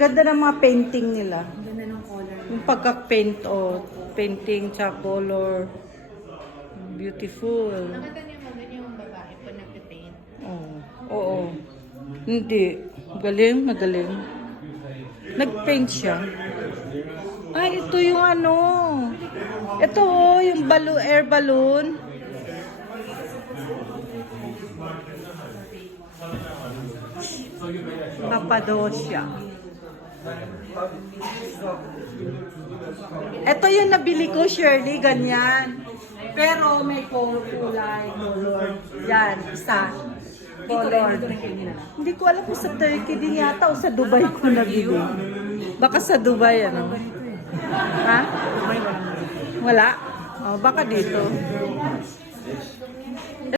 ganda ng mga painting nila. Ang ganda ng color. Yung pagka-paint o painting sa color. Beautiful. Nakita niyo mo ganyan yung babae po nagpe-paint. Oo. Oo. Hindi. Magaling. Nag-paint siya. Ay, ito yung ano. Ito yung air balloon. Papadosya. Ito yung nabili ko, Shirley, ganyan. Pero may kulay, color. Yan, isa. Color. Hindi ko alam kung sa Turkey din yata o sa Dubai ko nabili. Baka sa Dubai, ano? Ha? Wala? Oh, baka dito.